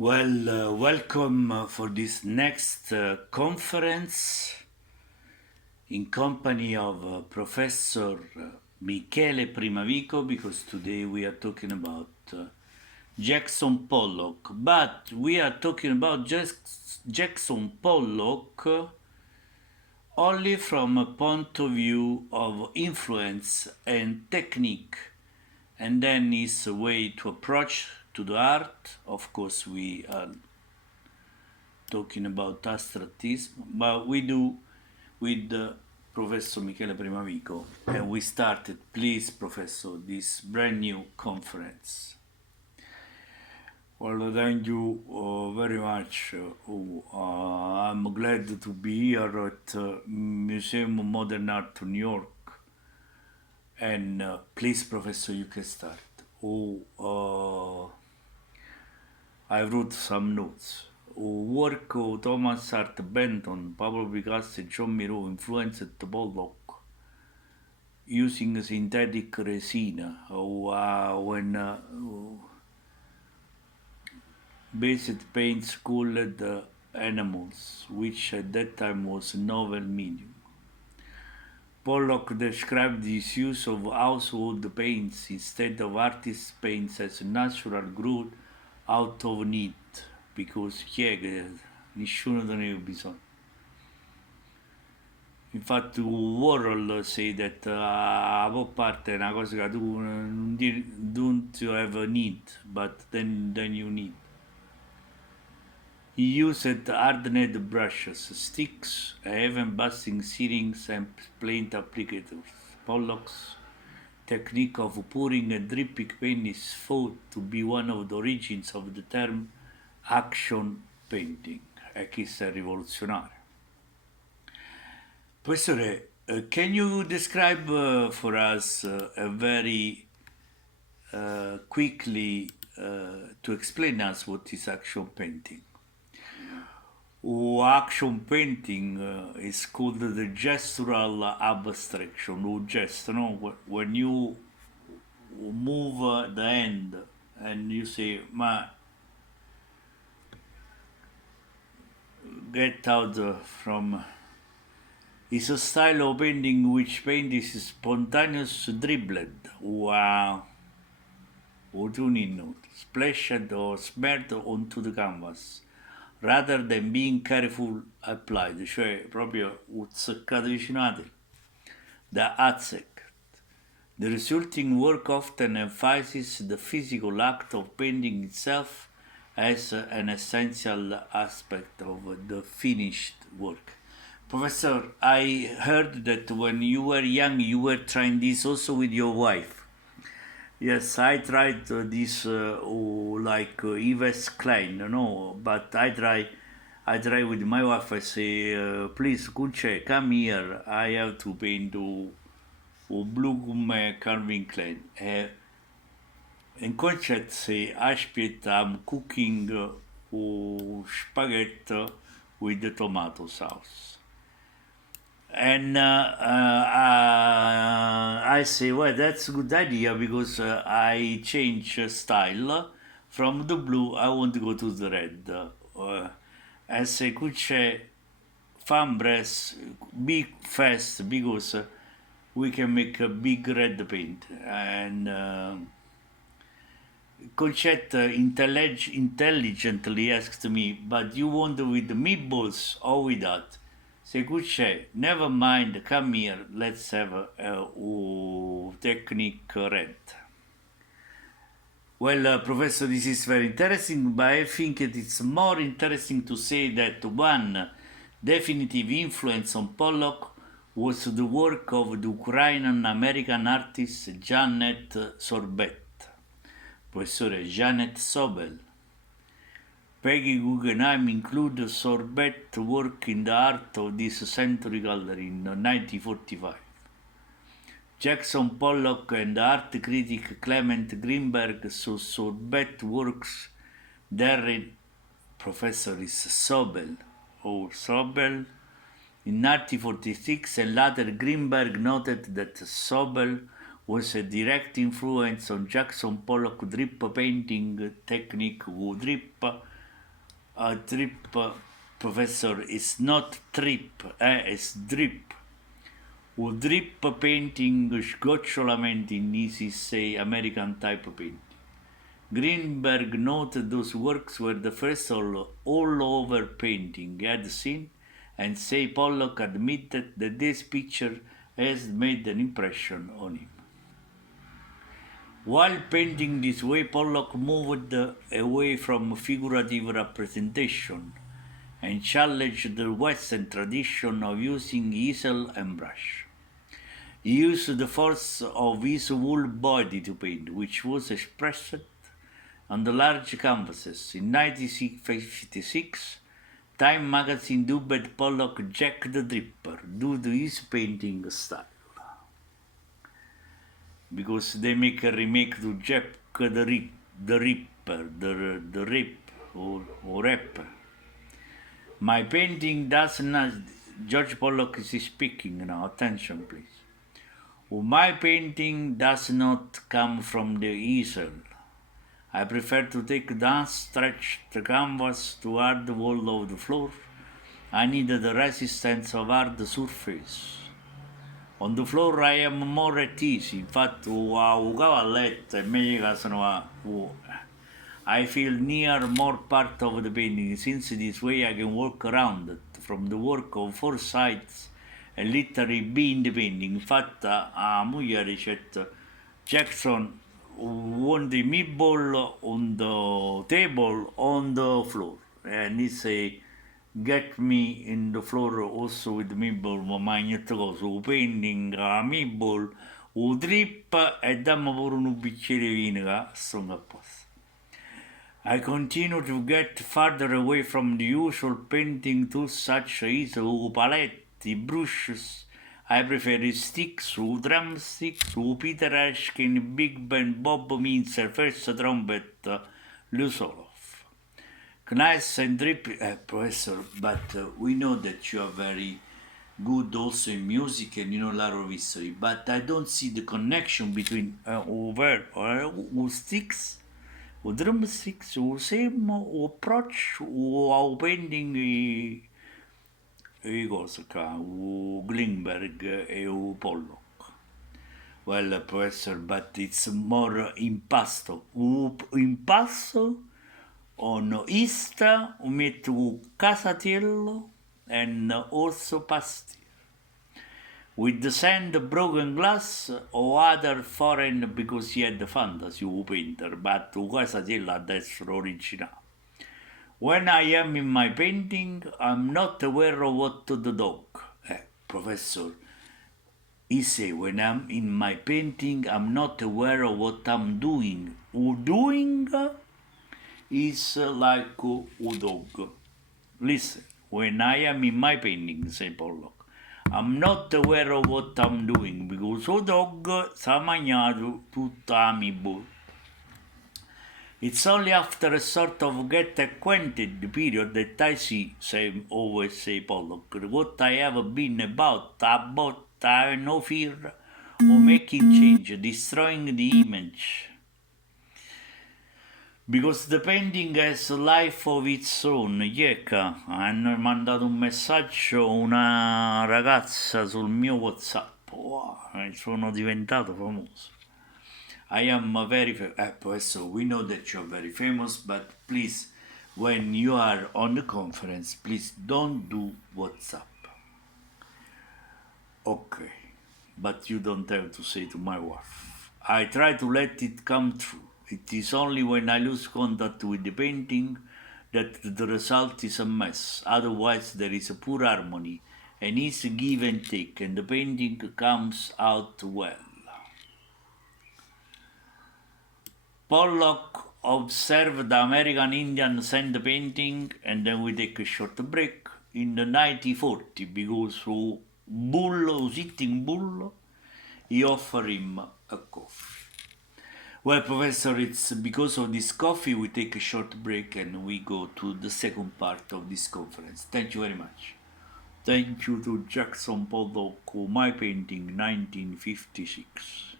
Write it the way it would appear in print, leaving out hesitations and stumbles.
Welcome for this next conference in company of Professor Michele Primavico, because today we are talking about Jackson Pollock. But we are talking about Jackson Pollock only from a point of view of influence and technique, and then his way to approach to the art. Of course, we are talking about abstractism, but we do with Professor Michele Primavico, and we started, please, Professor, this brand new conference. Well, thank you very much. I'm glad to be here at Museum of Modern Art, New York. And please, Professor, you can start. I wrote some notes. Work of Thomas Hart Benton, Pablo Picasso, and John Miro influenced Pollock using synthetic resin when based paints colored animals, which at that time was a novel medium. Pollock described his use of household paints instead of artist paints as natural growth out of need, because chi è che nessuno teneva bisogno. Infatti Warhol say that a pop art è una cosa che tu don't have a need, but then you need. He used hardened brushes, sticks, even busting sealings and paint applicators. Pollock's technique of pouring and dripping paint is thought to be one of the origins of the term action painting. E chissà è rivoluzionario. Professore, can you describe for us very quickly to explain us what is action painting? Action painting is called the gestural abstraction, or gest, no? When you move the hand and you say, ma get out from. It's a style of painting which paint is spontaneous dribbled, or tuning note, splashed or smeared onto the canvas, rather than being careful applied, cioè proprio uzzeccate vicino a te. The Azek. The resulting work often emphasizes the physical act of painting itself as an essential aspect of the finished work. Professor, I heard that when you were young, you were trying this also with your wife. Yes, I tried this like Yves Klein, no, but I try with my wife. I say, please, Kunche, come here. I have to paint blue come Calvin Klein. And Kunche say, aspetta, I'm cooking spaghetti with the tomato sauce. And I say, well, that's a good idea, because I change style from the blue. I want to go to the red. I say, could c'è fambres, big fast, because we can make a big red paint. And Concetta intelligently asked me, but you want with meatballs or without? Say, good c'è, never mind, come here, let's have a technique red. Well, Professor, this is very interesting, but I think it is more interesting to say that one definitive influence on Pollock was the work of the Ukrainian-American artist Janet Sorbet, Professor Janet Sobel. Peggy Guggenheim included Sorbet's work in the Art of this Century Gallery in 1945. Jackson Pollock and the art critic Clement Greenberg saw Sorbet's works therein. Professor is Sobel, in 1946, and later Greenberg noted that Sobel was a direct influence on Jackson Pollock's drip painting technique, who drip A drip, professor, is not trip, it's drip. O drip painting sgocciolamenti in easy, say, American type painting. Greenberg noted those works were the first all-over painting he had seen, and say Pollock admitted that this picture has made an impression on him. While painting this way, Pollock moved away from figurative representation and challenged the Western tradition of using easel and brush. He used the force of his whole body to paint, which was expressed on the large canvases. In 1956, Time magazine dubbed Pollock Jack the Dripper due to his painting style. Because they make a remake to Jack the Ripper, the Rip, or Rapper. My painting does not. George Pollock is speaking now. Attention, please. My painting does not come from the easel. I prefer to take down stretched canvas to hard wall of the floor. I need the resistance of hard surface. On the floor I am more at ease. Infatti, giocavo a letto è meglio che sono I feel near more part of the painting, since this way I can work around it, from the work of four sides and literally be in the painting. Infatti, a moglie ricetta Jackson won the meatball on the table on the floor, and he say get me in the floor also with meatball, ma niente cosa, o painting, a meatball, o drip e dammi pure un bicchiere di vino che sono a posto. I continue to get farther away from the usual painting tools such as paletti, brushes. I prefer sticks, drumsticks, Peter Ashkin, Big Band, Bob Minzer, first trumpet, Lusolov. Nice and drip, Professor, but we know that you are very good also in music and you know a lot of history, but I don't see the connection between sticks, drumsticks, same, approach, painting cosa qua, Greenberg e Pollock. Well, Professor, but it's more impasto. Impasto on Ista, metto Casatiello and also Pastir. With the sand, broken glass, or other foreign, because he had the fantasy painter, but Casatiello adesso originale. When I am in my painting, I'm not aware of what the dog. Professor, he say, when I'm in my painting, I'm not aware of what I'm doing. Doing is like a dog. Listen, when I am in my painting, say Pollock, I'm not aware of what I'm doing, because a dog s'ha mangiato tutta mi boy. It's only after a sort of get acquainted period that I see, always say Pollock, what I have been about. I have no fear of making change, destroying the image. Because the painting has a life of its own. Yeka, hanno mandato un messaggio una ragazza sul mio WhatsApp. Wow, sono diventato famoso. I am very so we know that you're very famous, but please, when you are on the conference, please don't do WhatsApp. Okay, but you don't have to say to my wife. I try to let it come true. It is only when I lose contact with the painting that the result is a mess. Otherwise, there is a poor harmony, and it's a give and take, and the painting comes out well. Pollock observed the American Indian sand painting, and then we take a short break. In the 1940, because sitting bull, he offered him a coffee. Well, Professor, it's because of this coffee we take a short break and we go to the second part of this conference. Thank you very much. Thank you to Jackson Pollock, my painting, 1956.